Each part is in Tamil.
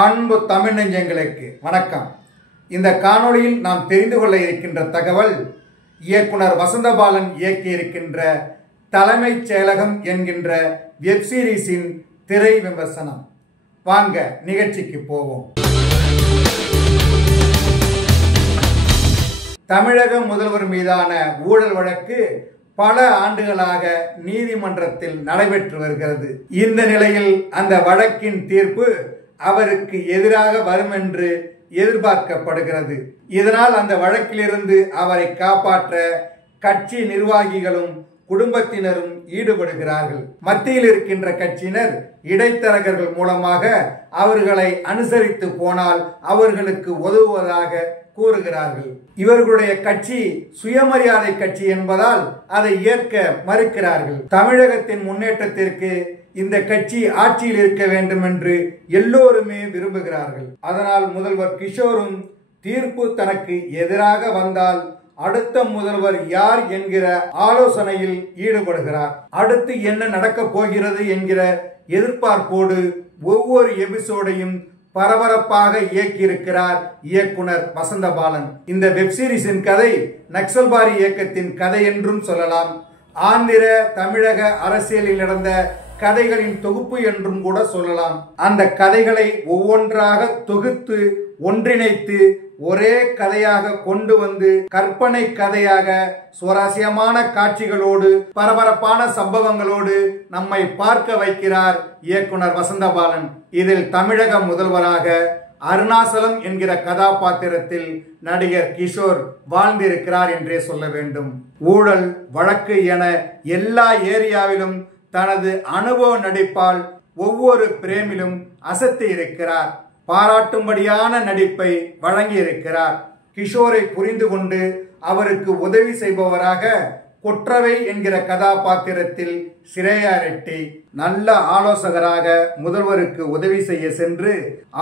அன்பு தமிழ் நெஞ்சங்களுக்கு வணக்கம். இந்த காணொளியில் நாம் தெரிந்து கொள்ள இருக்கின்ற தகவல், இயக்குனர் வசந்தபாலன் இயக்கியிருக்கின்ற தலைமைச் செயலகம் என்கின்ற வெப் சீரிஸின் திரை விமர்சனம். வாங்க நிகழ்ச்சிக்கு போவோம். தமிழக முதல்வர் மீதான ஊழல் வழக்கு பல ஆண்டுகளாக நீதிமன்றத்தில் நடைபெற்று வருகிறது. இந்த நிலையில் அந்த வழக்கின் தீர்ப்பு அவருக்கு எதிராக வரும் என்று எதிர்பார்க்கப்படுகிறது. இதனால் அந்த வழக்கிலிருந்து அவரை காப்பாற்ற கட்சி நிர்வாகிகளும் குடும்பத்தினரும் ஈடுபடுகிறார்கள். மத்தியில் இருக்கின்ற கட்சியினர் இடைத்தரகர்கள் மூலமாக அவர்களை அனுசரித்து போனால் அவர்களுக்கு உதவுவதாக கூறுகிறார்கள். இவர்களுடைய கட்சி சுயமரியாதை கட்சி என்பதால் அதை ஏற்க மறுக்கிறார்கள். தமிழகத்தின் முன்னேற்றத்திற்கு இந்த கட்சி ஆட்சியில் இருக்க வேண்டும் என்று எல்லோருமே விரும்புகிறார்கள். அதனால் முதல்வர் கிஷோரும் தீர்ப்பு தனக்கு எதிராக வந்தால் அடுத்த முதல்வர் யார் என்கிற ஆலோசனையில் ஈடுபடுகிறார். அடுத்து என்ன நடக்கப் போகிறது என்கிற எதிர்பார்ப்போடு ஒவ்வொரு எபிசோடையும் பரபரப்பாக இயக்கியிருக்கிறார் இயக்குனர் வசந்தபாலன். இந்த வெப் சீரிஸின் கதை நக்சல்பாரி இயக்கத்தின் கதை என்றும் சொல்லலாம். ஆந்திர தமிழக அரசியலில் நடந்த கதைகளின் தொகுப்பு என்றும் கூட சொல்லலாம். அந்த கதைகளை ஒவ்வொன்றாக தொகுத்து ஒன்றிணைத்து ஒரே கதையாக கொண்டு வந்து கற்பனை கதையாக சுவாரஸ்யமான காட்சிகளோடு பரபரப்பான சம்பவங்களோடு நம்மை பார்க்க வைக்கிறார் இயக்குனர் வசந்தபாலன். இதில் தமிழக முதல்வராக அருணாசலம் என்கிற கதாபாத்திரத்தில் நடிகர் கிஷோர் வாழ்ந்திருக்கிறார் என்றே சொல்ல வேண்டும். ஊழல் வழக்கு என எல்லா ஏரியாவிலும் தனது அனுபவ நடிப்பால் ஒவ்வொரு பிரேமிலும் அசத்தி இருக்கிறார். பாராட்டும்படியான நடிப்பை வழங்கி இருக்கிறார். கிஷோரை புரிந்து கொண்டு அவருக்கு உதவி செய்பவராக கொற்றவை என்கிற கதாபாத்திரத்தில் ஸ்ரேயா ரெட்டி நல்ல ஆலோசகராக முதல்வருக்கு உதவி செய்ய சென்று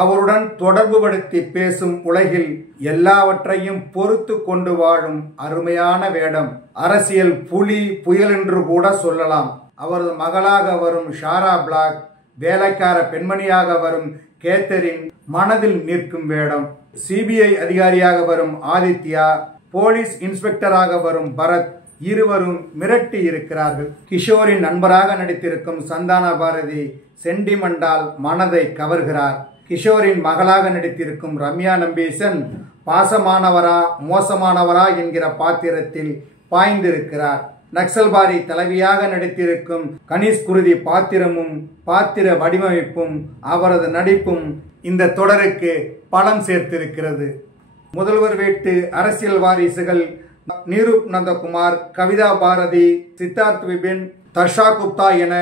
அவருடன் தொடர்பு படுத்தி பேசும் உலகில் எல்லாவற்றையும் பொறுத்து கொண்டு வாழும் அருமையான வேடம். அரசியல் புலி புயல் என்று கூட சொல்லலாம். அவரது மகளாக வரும் ஷாரா பிளாக், வேலைக்கார பெண்மணியாக வரும் கேத்தரின் மனதில் நிற்கும் வேடம், சிபிஐ அதிகாரியாக வரும் ஆதித்யா, போலீஸ் இன்ஸ்பெக்டராக வரும் பரத், இருவரும் மிரட்டி இருக்கிறார்கள். கிஷோரின் நண்பராக நடித்திருக்கும் சந்தான பாரதி சென்டிமெண்டால் மனதை கவர்கிறார். கிஷோரின் மகளாக நடித்திருக்கும் ரம்யா நம்பீசன் பாசமானவரா மோசமானவரா என்கிற பாத்திரத்தில் பாய்ந்திருக்கிறார். நக்சல்பாரி தலைவியாக நடித்திருக்கும் கணேஷ் குருதி பாத்திரமும் பாத்திர வடிவமைப்பும் அவரது நடிப்பும் இந்த தொடருக்கு பலம் சேர்த்திருக்கிறது. முதல்வர் வீட்டு அரசியல் வாரிசுகள் நிரூப் நந்தகுமார், கவிதா பாரதி, சித்தார்த் விபின், தர்ஷா குப்தா என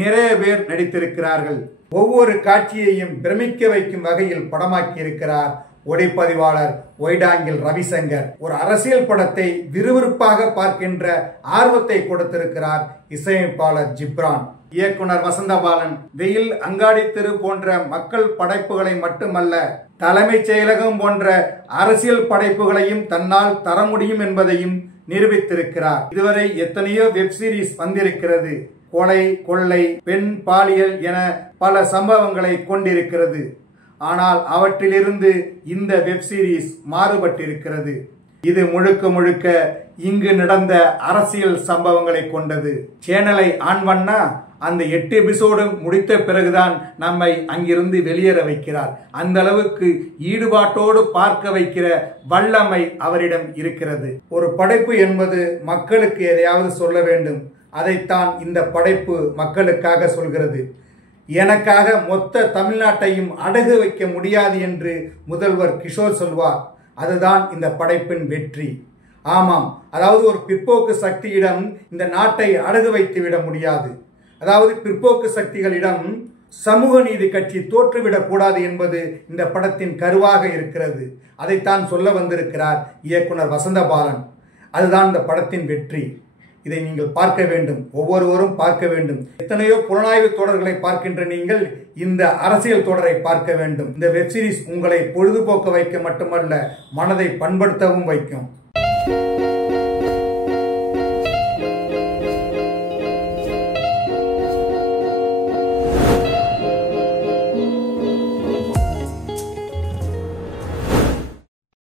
நிறைய பேர் நடித்திருக்கிறார்கள். ஒவ்வொரு காட்சியையும் பிரமிக்க வைக்கும் வகையில் படமாக்கி இருக்கிறார் ஒளிப்பதிவாளர் ஒய்டாங்கில் ரவிசங்கர். ஒரு அரசியல் படத்தை விறுவிறுப்பாக பார்க்கின்ற ஆர்வத்தை கொடுத்திருக்கிறார் இசையமைப்பாளர் ஜிப்ரான். இயக்குனர் வசந்தபாலன் வெயில் அங்காடி தெரு போன்ற மக்கள் படைப்புகளை மட்டுமல்ல, தலைமைச் செயலகம் போன்ற அரசியல் படைப்புகளையும் தன்னால் தர முடியும் என்பதையும் நிரூபித்திருக்கிறார். இதுவரை எத்தனையோ வெப் சீரிஸ் வந்திருக்கிறது. கொலை, கொள்ளை, பெண் பாலியல் என பல சம்பவங்களை கொண்டிருக்கிறது. ஆனால் அவற்றிலிருந்து இந்த வெப் சீரிஸ் மாறுபட்டிருக்கிறது. இது முழுக்க முழுக்க இங்கு நடந்த அரசியல் சம்பவங்களை கொண்டது. சேனலை ஆன் பண்ணா அந்த 8 எபிசோடு முடித்த பிறகுதான் நம்மை அங்கிருந்து வெளியேற வைக்கிறார். அந்த அளவுக்கு ஈடுபாட்டோடு பார்க்க வைக்கிற வல்லமை அவரிடம் இருக்கிறது. ஒரு படைப்பு என்பது மக்களுக்கு எதையாவது சொல்ல வேண்டும். அதைத்தான் இந்த படைப்பு மக்களுக்காக சொல்கிறது. எனக்காக மொத்த தமிழ்நாட்டையும் அடகு வைக்க முடியாது என்று முதல்வர் கிஷோர் சொல்வார். அதுதான் இந்த படைப்பின் வெற்றி. ஆமாம், அதாவது ஒரு பிற்போக்கு சக்தியிடம் இந்த நாட்டை அடகு வைத்து விட முடியாது. அதாவது பிற்போக்கு சக்திகளிடம் சமூக நீதி கட்சி தோற்றுவிடக் கூடாது என்பது இந்த படத்தின் கருவாக இருக்கிறது. அதைத்தான் சொல்ல வந்திருக்கிறார் இயக்குனர் வசந்தபாலன். அதுதான் இந்த படத்தின் வெற்றி. இதை நீங்கள் பார்க்க வேண்டும், ஒவ்வொருவரும் பார்க்க வேண்டும். எத்தனையோ புலனாய்வு தொடர்களை பார்க்கின்ற நீங்கள் இந்த அரசியல் தொடரை பார்க்க வேண்டும். இந்த வெப் சீரிஸ் உங்களை பொழுதுபோக்க வைக்க மட்டுமல்ல, மனதை பண்படுத்தவும் வைக்கும்.